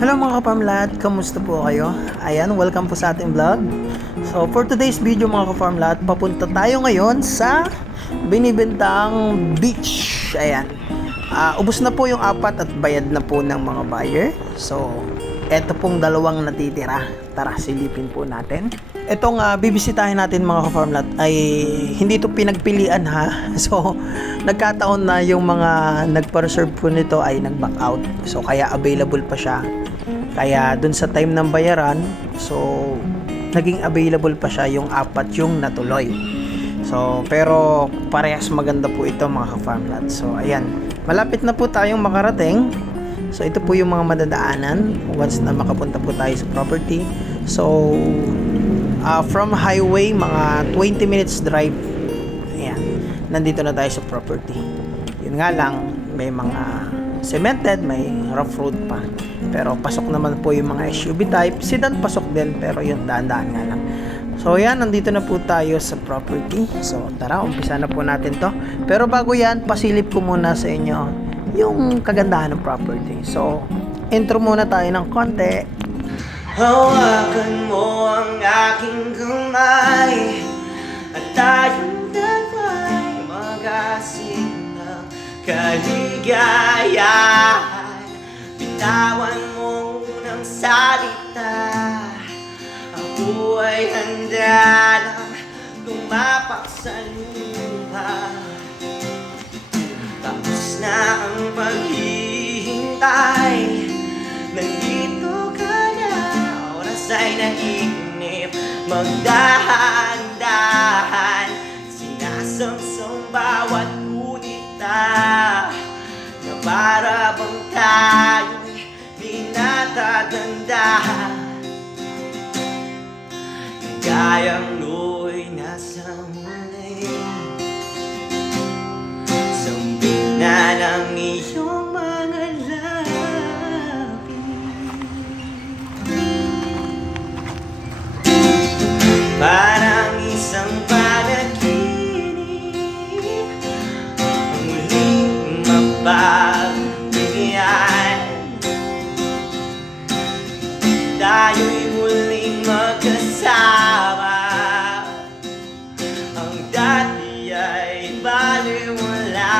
Hello mga kaparmlat, kamusta po kayo? Ayan, welcome po sa ating vlog. So for today's video mga kaparmlat, papunta tayo ngayon sa binibentang beach. Ayan, ubos na po yung apat at bayad na po ng mga buyer. So eto pong dalawang natitira. Tara, silipin po natin. Etong bibisitahin natin mga kafarmlat ay hindi ito pinagpilian ha. So nagkataon na yung mga nagpa-reserve po nito ay nag-back out. So kaya available pa siya. Kaya dun sa time ng bayaran, so naging available pa siya yung apat yung natuloy. So pero parehas maganda po ito mga kafarmlat. So ayan, malapit na po tayong makarating. So ito po yung mga madadaanan once na makapunta po tayo sa property. So from highway mga 20 minutes drive, ayan, nandito na tayo sa property. Yun nga lang, may mga cemented, may rough road pa, pero pasok naman po yung mga SUV type. Sedan pasok din, pero yun, daan-daan nga lang. So yan, nandito na po tayo sa property. So tara, umpisa na po natin to. Pero bago yan, pasilip ko muna sa inyo yung kagandahan ng property. So intro muna tayo ng konti. Hawakan mo ang aking kamay at tayong dalawa'y mag-asik ng kaligayahan. Bitawan mo ng salita, ako ay handa nang lumapak sa lupa. Tapos na ang paghihintay, nandito ka na, oras ay naiinip, magdahan-dahan, sinasamsam bawat kunita, na para bang tayo'y di natatandahan. Gayang lu'y nasa muling sambit na ng iyong mga labi. Parang isang panaginip, ang muling mapagbigyan. Tayo'y muling magkasama, ang dati ay baliwala.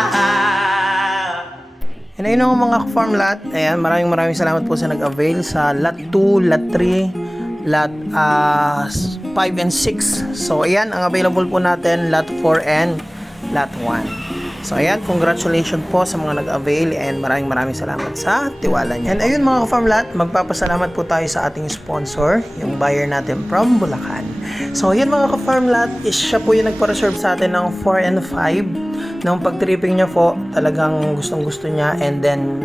And ayun ang mga farm lot. Ayan, maraming salamat po sa nag-avail sa lot 2, lot 3, lot 5 and 6. So ayan, ang available po natin lot 4 and lot 1. So ayan, congratulations po sa mga nag-avail and maraming salamat sa tiwala niyo. And ayun mga ka-farm lot, magpapasalamat po tayo sa ating sponsor, yung buyer natin from Bulacan. So ayan mga ka-farm lot, siya po yung nagpa-reserve sa atin ng 4 and 5. Nung pag-tripping niya po, talagang gustong-gusto niya, and then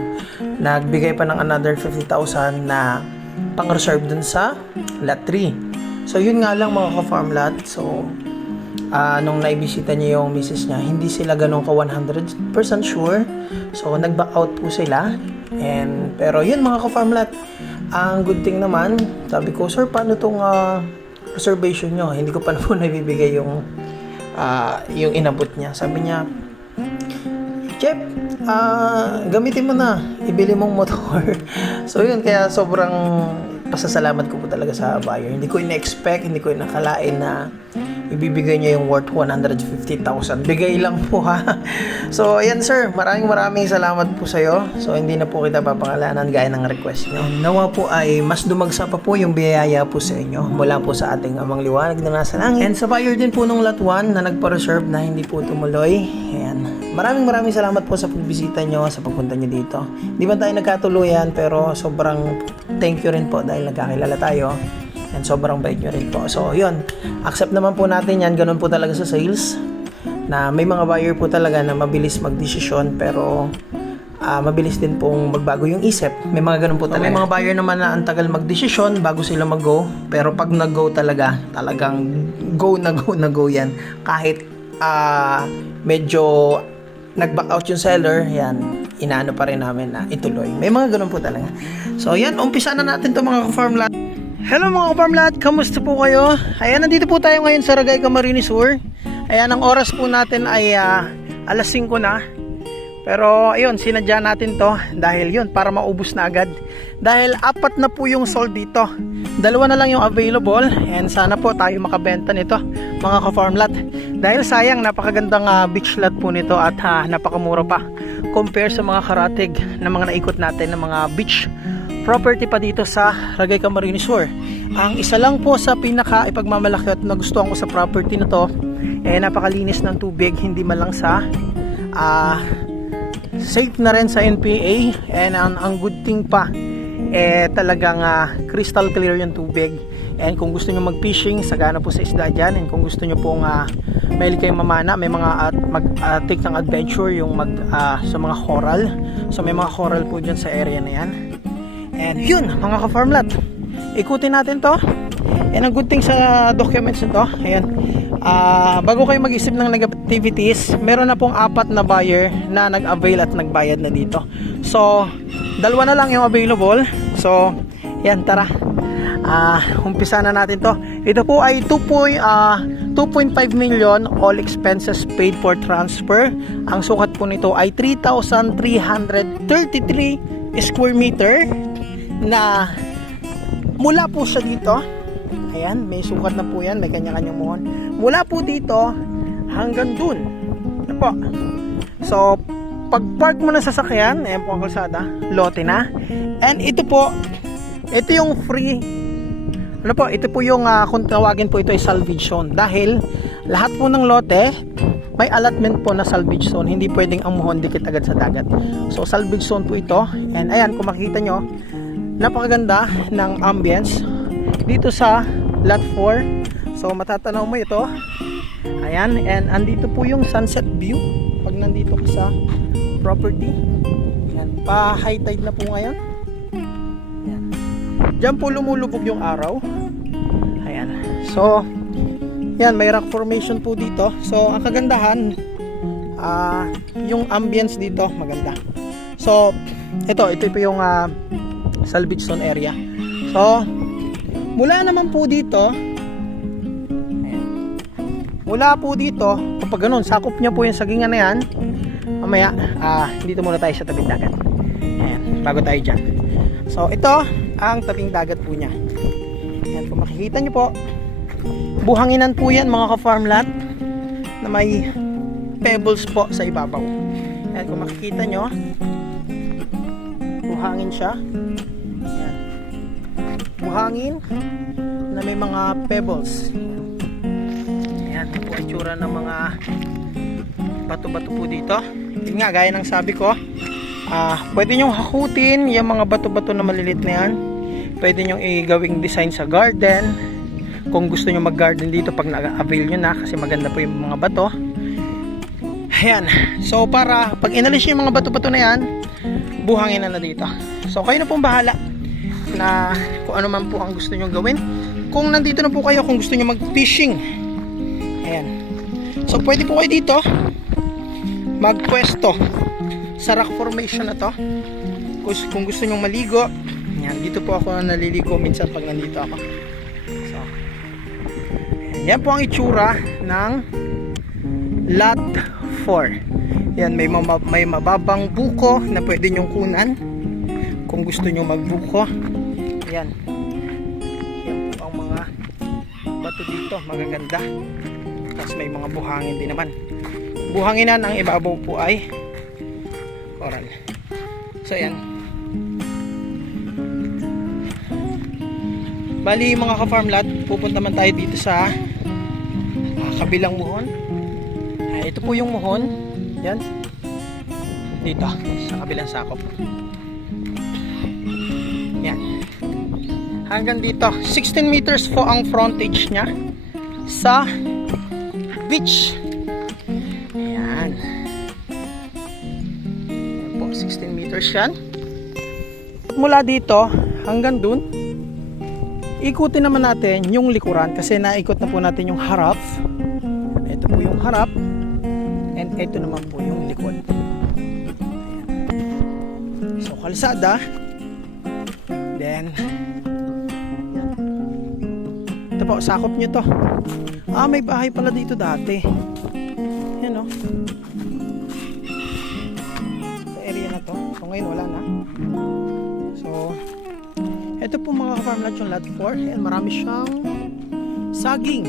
nagbigay pa ng another 50,000 na pang-reserve dun sa lot 3. So yun nga lang mga ka-farm lot, so nung naibisita niya yung misis niya, hindi sila ganun ka 100% sure. So nag-back out po sila. And pero yun mga ka-farm lot, ang good thing naman, sabi ko, sir, paano tong reservation nyo? Hindi ko pa na po nabibigay yung inabot niya. Sabi niya, Jeff, gamitin mo na, ibili mong motor. So yun, kaya sobrang pasasalamat ko po talaga sa buyer. Hindi ko ina-expect, hindi ko inakalain na ibibigay niya yung worth 150,000. Bigay lang po ha. So ayan sir, maraming salamat po sa iyo. So hindi na po kita papangalanan gaya ng request niyo. Nawa po ay mas dumagsa pa po yung biyaya po sa inyo mula po sa ating Amang Liwanag na nasa langit. And sa buyer din po nung lot 1 na nagpa-reserve na hindi po tumuloy. Ayan. Maraming salamat po sa pagbisita nyo, sa pagpunta nyo dito. Di ba tayo nagkatuluyan, pero sobrang thank you rin po dahil nagkakilala tayo. And sobrang bait nyo rin po. So yun, accept naman po natin yan. Ganun po talaga sa sales, na may mga buyer po talaga na mabilis magdesisyon, pero mabilis din pong magbago yung isip. May mga ganun po talaga. May mga buyer naman na ang tagal magdesisyon bago sila mag-go, pero pag nag-go talaga, talagang go na go yan. Kahit medyo nag-back out yung seller, yan, inaano pa rin namin na ituloy. May mga ganun po talaga. So yan, umpisa na natin to mga ka-farm lot. Hello mga ka-farm lot, kamusta po kayo? Ayan, nandito po tayo ngayon sa Ragay, Camarines Sur. Ayan, ang oras po natin ay alas 5 na. Pero ayun, sinadya natin to dahil yun, para maubos na agad. Dahil 4 na po yung sold dito. 2 na lang yung available, and sana po tayo makabenta nito mga ka-farm lot. Dahil sayang, napakagandang beach lot po nito at napakamura pa compare sa mga karatig na mga naikot natin ng mga beach property pa dito sa Ragay Camarines Sur. Ang isa lang po sa pinaka ipagmamalaki at nagustuhan ko sa property na to, napakalinis ng tubig, hindi man lang sa safe na rin sa NPA, and ang good thing pa talagang crystal clear yung tubig. And kung gusto nyo mag-fishing, sagana po sa isda dyan. And kung gusto nyo pong mahilig kayong mamana, may mga take ng adventure yung sa mga coral. So may mga coral po dyan sa area na yan. And yun mga ka-farm lot, ikutin natin to. And ang good thing sa documents nito, ayan, bago kayo mag-isip ng negativities, meron na pong 4 na buyer na nag-avail at nagbayad na dito. So 2 na lang yung available. So yan, tara, umpisa na natin to. Ito po ay 2.5 million, all expenses paid for transfer. Ang sukat po nito ay 3,333 square meter, na mula po siya dito, ayan, may sukat na po yan, may kanya-kanyang muhon, mula po dito hanggang dun. Ano po? So pag park mo na sasakyan, ayan po ang kalsada, lote na. And ito po, ito yung free, ano po, ito po yung kung tawagin po ito ay salvage zone, dahil lahat po ng lote may allotment po na salvage zone, hindi pwedeng amuhon dikit agad sa dagat. So salvage zone po ito. And ayan, kung makikita nyo, napakaganda ng ambience dito sa lot 4. So matatanaw mo ito, ayan, and andito po yung sunset view pag nandito ka sa property. Ayan, pa high tide na po ngayon. Ayan, diyan po lumulubog yung araw. Ayan, so yan, may rock formation po dito. So ang kagandahan, yung ambience dito maganda. So ito po yung salvage zone area. So mula naman po dito, ayan, mula po dito, kapag ganun, sakop niya po yung sagingan na yan. Mamaya, dito muna tayo sa tabing dagat. Ayan, bago tayo dyan. So ito ang tabing dagat po niya. Ayan, kung makikita nyo po, buhanginan po yan mga ka-farm lot, na may pebbles po sa ibabaw. Ayan, kung makikita nyo, buhangin siya. Ayan, buhangin na may mga pebbles. Ayan, ito po ang tsura ng mga bato-bato po dito. Yun nga, gaya ng sabi ko, pwede nyong hakutin yung mga bato-bato na malilit na yan. Pwede nyong i-gawing design sa garden. Kung gusto nyo mag-garden dito pag na-avail nyo na, kasi maganda po yung mga bato. Ayan, so para pag inalis nyo yung mga bato-bato na yan, buhangin na dito. So kayo na pong bahala na kung ano man po ang gusto nyo gawin. Kung nandito na po kayo, kung gusto nyo mag-fishing, ayan, so pwede po kayo dito magpwesto sa rock formation na to. Kung gusto nyo maligo, ayan, dito po ako naliligo minsan pag nandito ako. So yan po ang itsura ng lot 4. Yan, may mababang buko na pwede nyong kunan kung gusto nyo magbuko. Yan, yan po ang mga bato dito, magaganda. Tapos may mga buhangin din naman. Buhanginan, ang ibabaw po ay coral. So yan, bali mga ka-farm lot, pupunta man tayo dito sa kabilang muhon. Ito po yung muhon. Yan, dito sa kabilang sakop. Yan, hanggang dito 16 meters po ang frontage nya sa beach. Yan, yan po, 16 meters yan. Mula dito hanggang dun, ikutin naman natin yung likuran, kasi naikot na po natin yung harap. Ito po yung harap, and ito naman po yung likod. Ayan. So kalsada, then yan. Ito po, sakop nyo to. May bahay pala dito dati. Yan o. ngayon wala na. So ito po mga ka-farm lot yung lot 4, and marami siyang saging.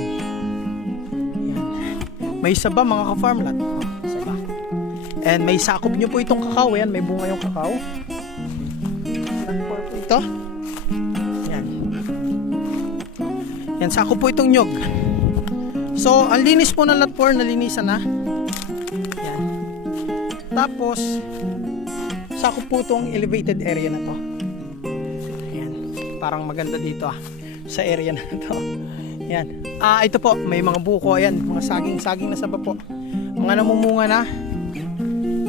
Ayan. May saba mga ka-farm lot. Saba. And may sakop nyo po itong kakao. Ayan, may bunga yung kakao. Lot 4 po ito. Ayan. Yan, sakop po itong nyog. So, ang linis po ng lot 4, nalinisan na. Ayan. Tapos, sakop po itong elevated area na to. Ayan. Parang maganda dito sa area na to. Ayan. Ito po, may mga buko. Ayan, mga saging na saba po. Mga namumunga na.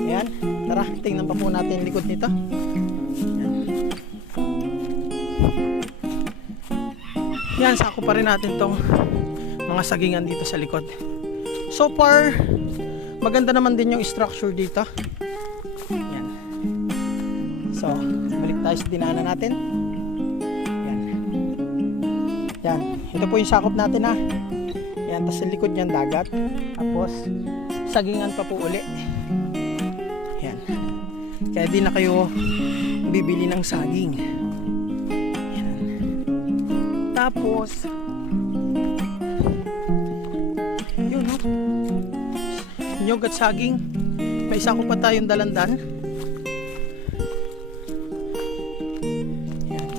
Ayan. Tara, tingnan pa po natin yung likod nito. Ayan. Yan, sakop pa rin natin tong mga sagingan dito sa likod. So far, maganda naman din yung structure dito. Yan. So, balik tayo sa dinaanan natin. Yan. Yan. Ito po yung sakop natin ha. Yan. Tapos sa likod niyan dagat. Tapos, sagingan pa po uli. Yan. Kaya di na kayo bibili ng saging. Yan. Tapos, yun no, nyog at saging. May isa ko pa tayong dalandan. Yan.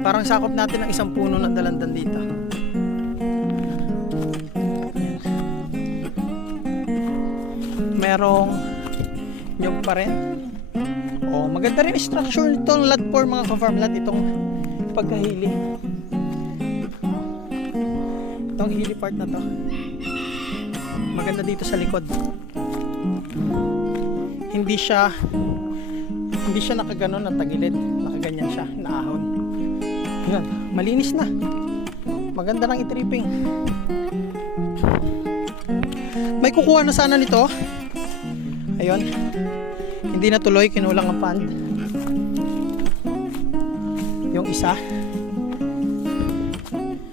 Parang sakop natin ng isang puno ng dalandan dito. Yan. Merong nyog pa rin. Oh, maganda rin structure nitong lot 4 mga ka-farm lot, itong pagkahili. Itong hili part na to, maganda dito sa likod. Hindi siya nakaganon ng tagilid, nakaganyan siya, naahon. Yan, malinis na, maganda ng i-tripping. May kukuha na sana nito. Ayun, hindi na tuloy, kinulang ang fund. Yung isa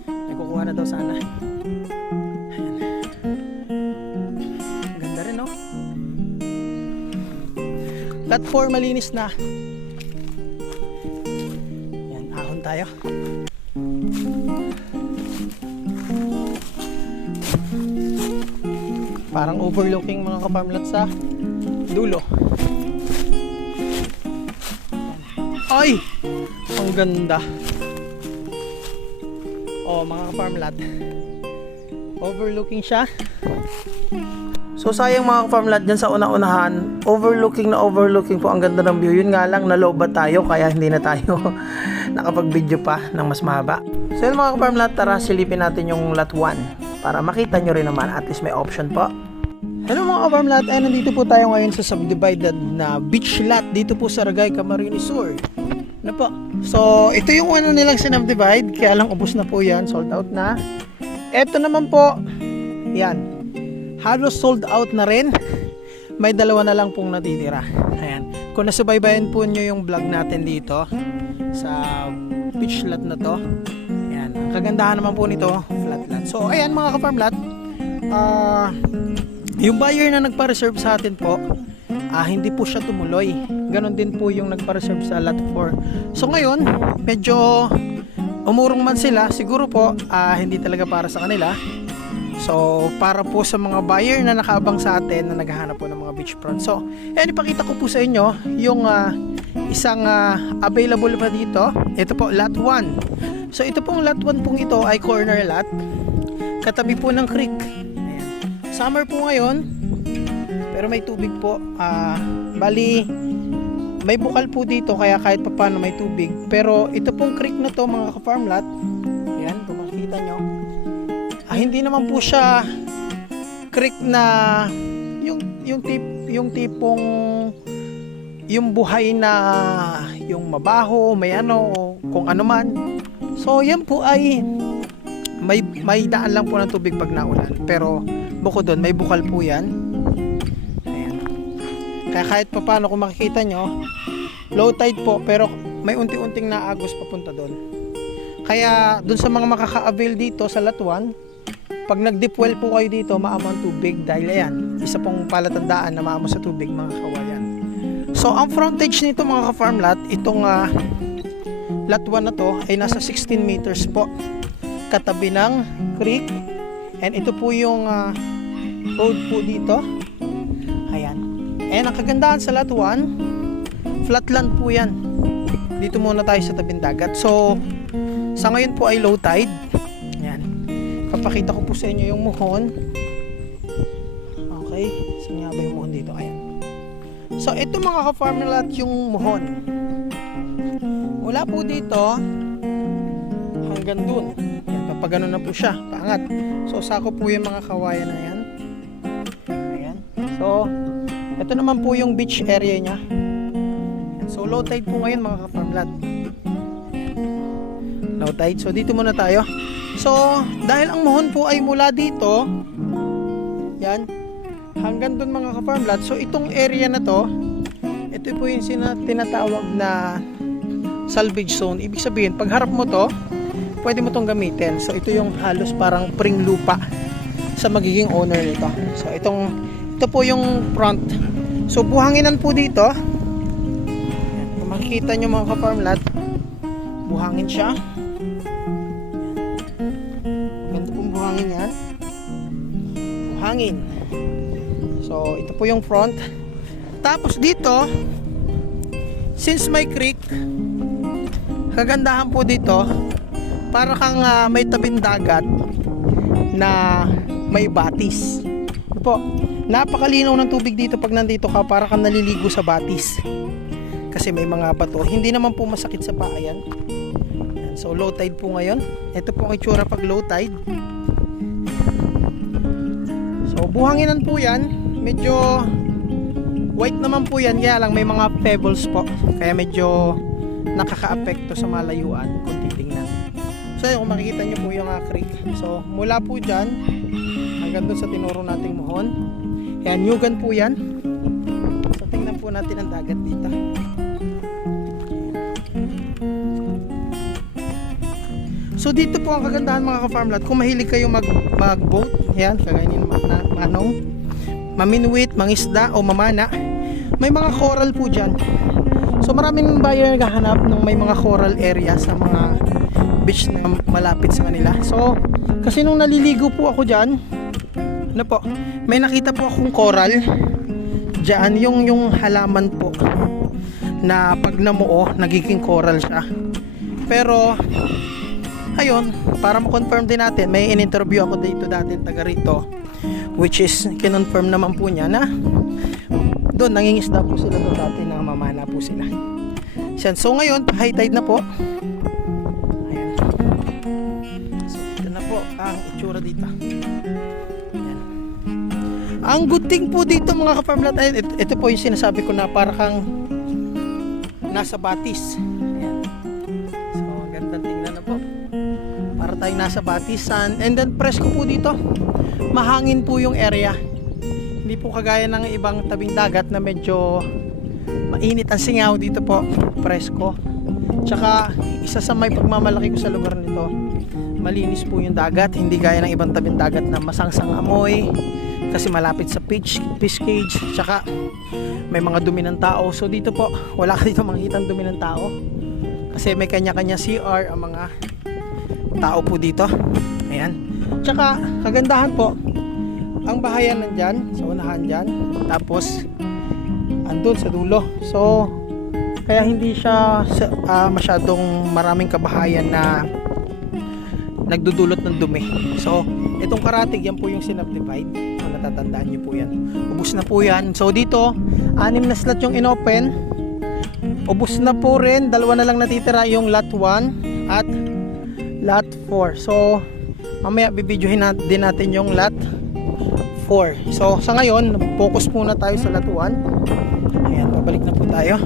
may kukuha na daw sana. Ayan. Ganda rin no. Lot 4 malinis na. Yan, ahon tayo. Parang overlooking mga ka-farm lot sa dulo. Ay! Ang ganda. Oh, mga ka-farm lot. Overlooking siya. So sayang mga ka-farm lot dyan sa una-unahan. Overlooking po. Ang ganda ng view. Yun nga lang, nalobat tayo kaya hindi na tayo nakapag-video pa ng mas mahaba. So yun mga ka-farm lot, tara silipin natin yung lot 1 para makita nyo rin naman. At least may option po. Hello mga ka-farm lot, ay nandito po tayo ngayon sa subdivided na beach lot dito po sa Ragay, Camarines Sur. Ano po? So ito yung ano nilang sinubdivide, kaya lang ubos na po yan, sold out na. Ito naman po, yan, halos sold out na rin. May dalawa na lang pong natitira. Ayan. Kung nasubaybayan po nyo yung vlog natin dito sa beach lot na to, ayan, ang kagandahan naman po nito, flat lot. So ayan mga ka-farm lot, yung buyer na nagpa-reserve sa atin po, hindi po siya tumuloy. Ganon din po yung nagpa-reserve sa lot 4. So ngayon, medyo umurong man sila, siguro po hindi talaga para sa kanila. So para po sa mga buyer na nakaabang sa atin na naghahanap po ng mga beachfront. So ipakita ko po sa inyo yung isang available pa dito. Ito po lot 1. So ito pong lot 1 pong ito ay corner lot, katabi po ng creek. Summer po ngayon, pero may tubig po. Bali, may bukal po dito kaya kahit paano may tubig. Pero ito pong creek na to mga ka-farm lot, ayan, kung makikita nyo, hindi naman po siya creek na yung tipong yung buhay na yung mabaho, may ano, kung ano man. So yan po ay may daan lang po ng tubig pag naulan. Pero bukod doon, may bukal po yan. Ayan. Kaya kahit pa paano kung makikita nyo, low tide po, pero may unti-unting naagos papunta doon. Kaya doon sa mga makaka-avail dito sa lot 1, pag nag-deep well po kayo dito, maamo ang tubig dahil ayan, isa pong palatandaan na maamo sa tubig mga kawayan. So ang frontage nito mga ka-farm lot, itong lot 1 na to ay nasa 16 meters po katabi ng creek, and ito po yung road po dito. Ayan, and ang kagandahan sa lot 1, flatland po yan. Dito muna tayo sa tabing dagat. So sa ngayon po ay low tide. Ayan, papakita ko po sa inyo yung muhon. Okay, saan nga ba yung muhon dito? Ayan. So ito mga ka-farm lot yung muhon. Mula po dito hanggang dun. Ayan, papagano na po siya, paangat. So sako po yung mga kawayan na yan. Ayan. So ito naman po yung beach area nya. Ayan. So low tide po ngayon mga ka-farm lot. Low tide. So dito muna tayo. So dahil ang muhon po ay mula dito, yan, hanggang dun mga ka-farm lot. So itong area na to, ito po yung tinatawag na salvage zone. Ibig sabihin, pag harap mo to, pwede mo tong gamitin. So ito yung halos parang pring lupa sa magiging owner nito. So ito po yung front. So buhanginan po dito. Ayan, kung makikita nyo mga ka-farm lot, buhangin siya. Ganda pong buhangin yan. Buhangin. So ito po yung front. Tapos dito, since may creek, kagandahan po dito, para kang may tabing dagat na may batis. Ito po, napakalinaw ng tubig dito pag nandito ka, para kang naliligo sa batis. Kasi may mga bato. Hindi naman po masakit sa paa yan. So low tide po ngayon. Ito po ang itsura pag low tide. So buhanginan po yan. Medyo white naman po yan, kaya lang may mga pebbles po. Kaya medyo nakaka-apekto sa malayuan kung titingnan. So kung makikita nyo po yung creek. So mula po dyan hanggang doon sa tinuro nating muhon. Yan, Nyugan po yan. So tingnan po natin ang dagat dito. So dito po ang kagandahan mga ka-farm lot. Kung mahilig kayo mag-boat, yan, kagaya ni Manong, maminwit, mangisda o mamana, may mga coral po dyan. So maraming buyer naghahanap ng may mga coral area sa mga beach na malapit sa kanila. So kasi nung naliligo po ako dyan, ano po, may nakita po akong coral dyan, yung halaman po na pag namuo nagiging coral siya. Pero ayun, para ma-confirm din natin, may in-interview ako dito dati, taga rito, which is kinonfirm naman po niya na doon nangingisda po sila doon dati, na mamana po sila. So ngayon, high tide na po. Ayan. So ito na po ang itsura dito. Ayan. Ang good thing po dito mga ka-farm lot, ito po yung sinasabi ko na para kang nasa batis. Ayan. So ganda tingnan na po. Para tayong nasa batisan. And then presko po dito. Mahangin po yung area. Hindi po kagaya ng ibang tabing dagat na medyo mainit ang singaw. Dito po presko. Tsaka isa sa may pagmamalaki ko sa lugar nito, malinis po yung dagat. Hindi gaya ng ibang tabing dagat na masangsang amoy kasi malapit sa fish cage. Tsaka may mga dumi ng tao. So dito po wala ka dito makikita dumi ng tao kasi may kanya-kanya CR ang mga tao po dito. Ayan. Tsaka kagandahan po, ang bahayan nandyan sa unahan dyan, tapos andun sa dulo. So kaya hindi siya masyadong maraming kabahayan na nagdudulot ng dumi. So itong Karatig, yan po yung sinubdivide. So natatandaan nyo po yan. Ubus na po yan. So dito 6 na slot yung inopen. Ubus na po rin. 2 na lang natitira, yung lot 1 at lot 4. So mamaya bibidyohin din natin yung lot 4. So sa ngayon, focus muna tayo sa lot 1. Ayan, babalik na po tayo.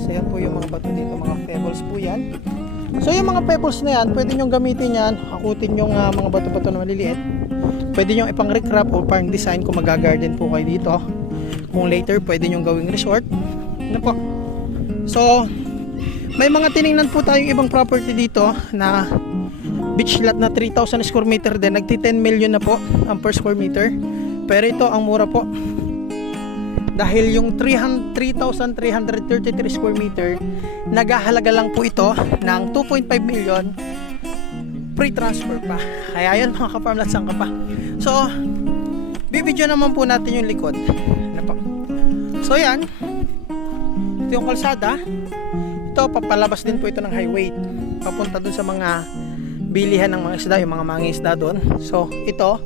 So yan po yung mga bato dito, mga pebbles po yan. So yung mga pebbles na yan, pwede nyo gamitin yan, hakutin yung mga bato-bato na maliliit. Pwede nyo ipang recrap o pang design kung mag-garden po kayo dito. Kung later, pwede nyo gawing resort. Ano po? So may mga tiningnan po tayong ibang property dito na beach lot na 3,000 square meter din, nagti 10 million na po ang per square meter. Pero ito ang mura po, dahil yung 3,333 square meter, naghahalaga lang po ito ng 2.5 million free transfer pa. Kaya yan mga ka-farmlat, saan ka pa. So bibidyo naman po natin yung likod. Ano po? So yan, ito yung kalsada. Ito, papalabas din po ito ng highway papunta dun sa mga bilihan ng mga isda, yung mga mangingisda doon. So ito,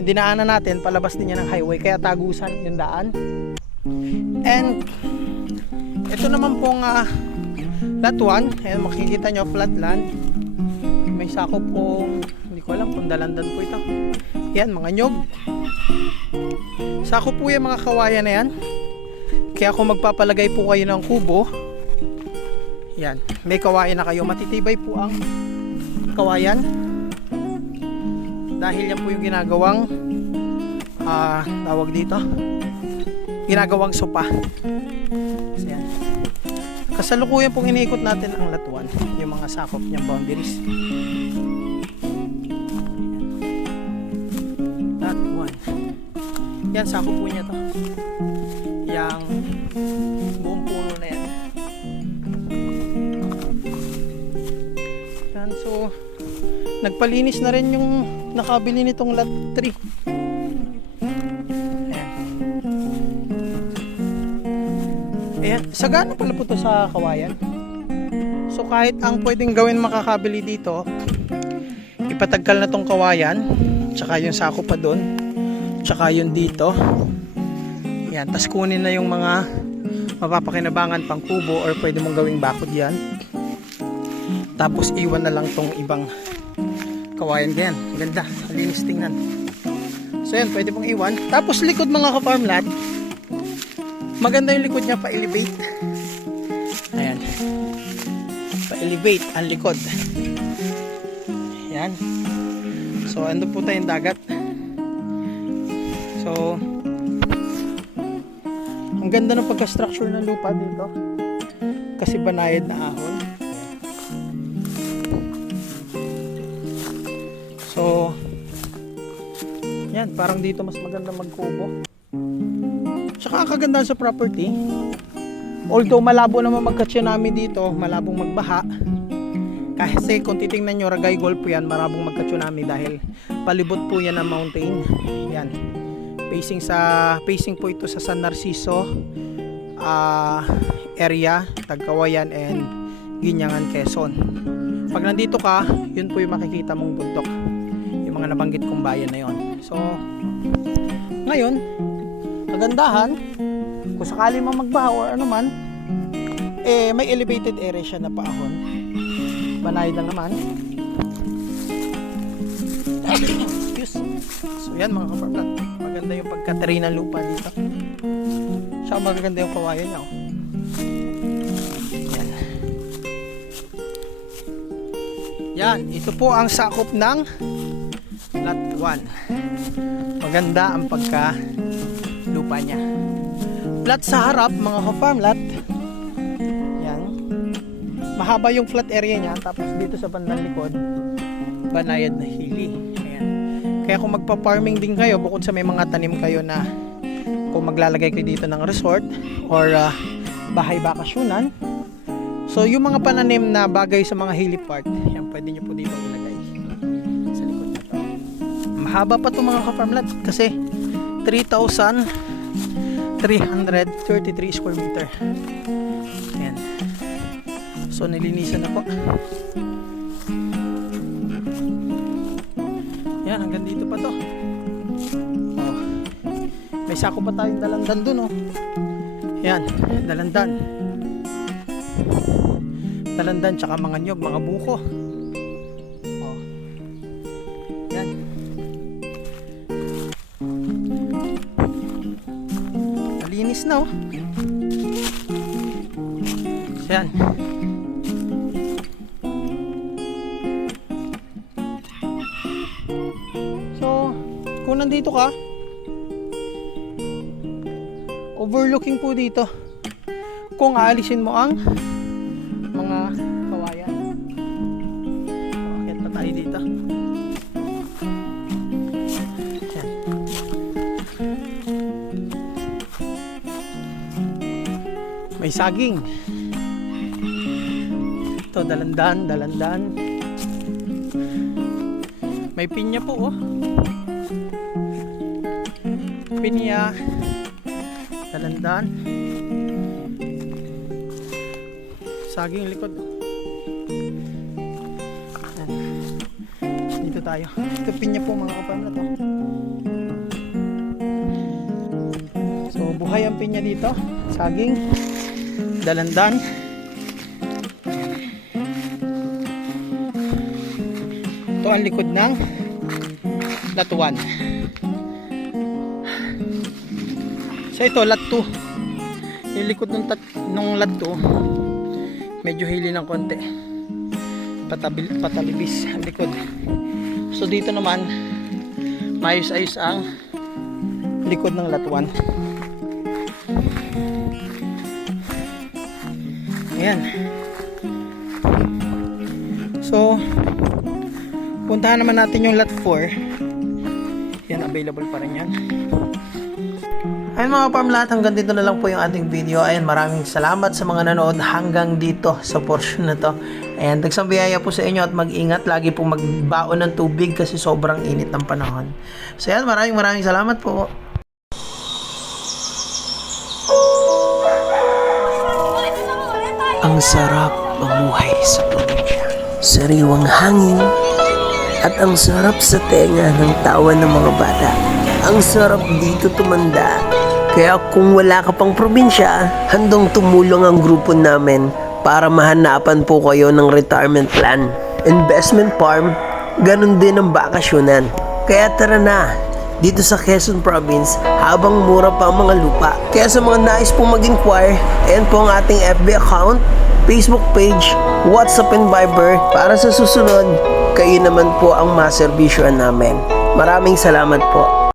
yung dinaanan natin, palabas din yan ng highway, kaya tagusan yung daan. And ito naman pong lot 1, ayan, makikita nyo, flat land. May sakop pong, hindi ko alam kung dalandan po ito. Yan, mga nyog. Sakop po yung mga kawayan na yan. Kaya kung magpapalagay po kayo ng kubo, yan, may kawayan na kayo, matitibay po ang kawayan. Dahil yan po yung ginagawang tawag dito, ginagawang sopa. So yan, kasalukuyan pong iniikot natin ang lot 1, yung mga sakop niyang boundaries. Lot 1, yan, sakop po niya to, yung buong puno na yan. Yan, so nagpalinis na rin yung nakabili nitong lot 3. Ayan, sagana pala po to sa kawayan. So kahit ang pwedeng gawin makakabili dito, ipatagkal na tong kawayan, tsaka yung sako pa doon, tsaka yung dito. Yan, tas kunin na yung mga mapapakinabangan pang kubo, or pwede mong gawing bakod yan. Tapos iwan na lang tong ibang kawayan. Ganyan, ganda, linis tingnan. So yan, pwede pong iwan. Tapos likod mga ka-farmlat, maganda yung likod niya, pa-elevate. Ayan, pa-elevate ang likod. Ayan. So ando po tayong dagat. So ang ganda ng pagka-structure ng lupa dito, kasi banayad na ahon. So yan, parang dito mas maganda magkubo. Tsaka ang kagandahan sa property, although malabo naman magka-tsunami dito, malabong magbaha, kasi kung titingnan nyo, Ragay Golf po yan, malabong magka-tsunami dahil palibot po yan ng mountain. Yan, facing po ito sa San Narciso area, Tagkawayan and Ginyangan, Quezon. Pag nandito ka, yun po yung makikita mong bundok, yung mga nabanggit kong bayan na yon. So ngayon, kagandahan, kung sakali man magbaha or ano man, may elevated area siya na paahon, banayad lang naman. Excuse. So yan mga ka-farmlat, maganda yung pagka-terrain ng lupa dito, siya magaganda yung kawayan niya. Yan. Yan, ito po ang sakop ng lot 1. Maganda ang pagka lupa niya. Flat sa harap mga ka-farmlat. Yan, mahaba yung flat area niya. Tapos dito sa bandang likod, banayad na hili. Ayan. Kaya kung magpa-farming din kayo, bukod sa may mga tanim kayo na kung maglalagay kayo dito ng resort or bahay bakasyunan, so yung mga pananim na bagay sa mga hilly part, yan, pwede nyo po dito ilagay sa likod na to. Mahaba pa to mga ka-farmlat kasi 3,333 square meter. Ayan. So nilinisan na po. Yan, hanggang dito pa to. Oh. May sako pa tayong dalandan dun, oh. Yan, dalandan. Dalandan tsaka mga nyog, mga buko. Oh. Yan. Malinis na, oh. Yan. So, kung nandito ka, overlooking po dito. Kung aalisin mo ang mga kawayan. Bakit pa tayo dito? dito. Yan. May saging. Ito, dalandan. May pinya po, oh. Pinya. Dalandan. Saging likod. Yan. Dito tayo. Ito pinya po mga kapamilya to. So buhay ang pinya dito. Saging. Dalandan. Ito ang likod ng latuan. So ito lat 2. Yung likod nung lat 2 medyo hili ng konti. Patalibis ang likod. So dito naman maayos-ayos ang likod ng latuan. Ayan. So puntahan naman natin yung lot 4. Yan, available pa rin yan. Ayun mga farm lahat, hanggang dito na lang po yung ating video. Ayun, maraming salamat sa mga nanood hanggang dito sa portion na to. Ayan, dagsang biyaya po sa inyo at mag-ingat. Lagi po magbaon ng tubig kasi sobrang init ng panahon. So yan, maraming salamat po. Ang sarap mamuhay sa probinsya. Sariwang hangin at ang sarap sa tenga ng tawa ng mga bata. Ang sarap dito tumanda. Kaya kung wala ka pang probinsya, handang tumulong ang grupo namin para mahanapan po kayo ng retirement plan. Investment farm, ganun din ang bakasyonan. Kaya tara na, dito sa Quezon Province habang mura pa ang mga lupa. Kaya sa mga nais pong mag-inquire, ayan po ang ating FB account, Facebook page, WhatsApp and Viber para sa susunod, kayo naman po ang maservisyoan namin. Maraming salamat po.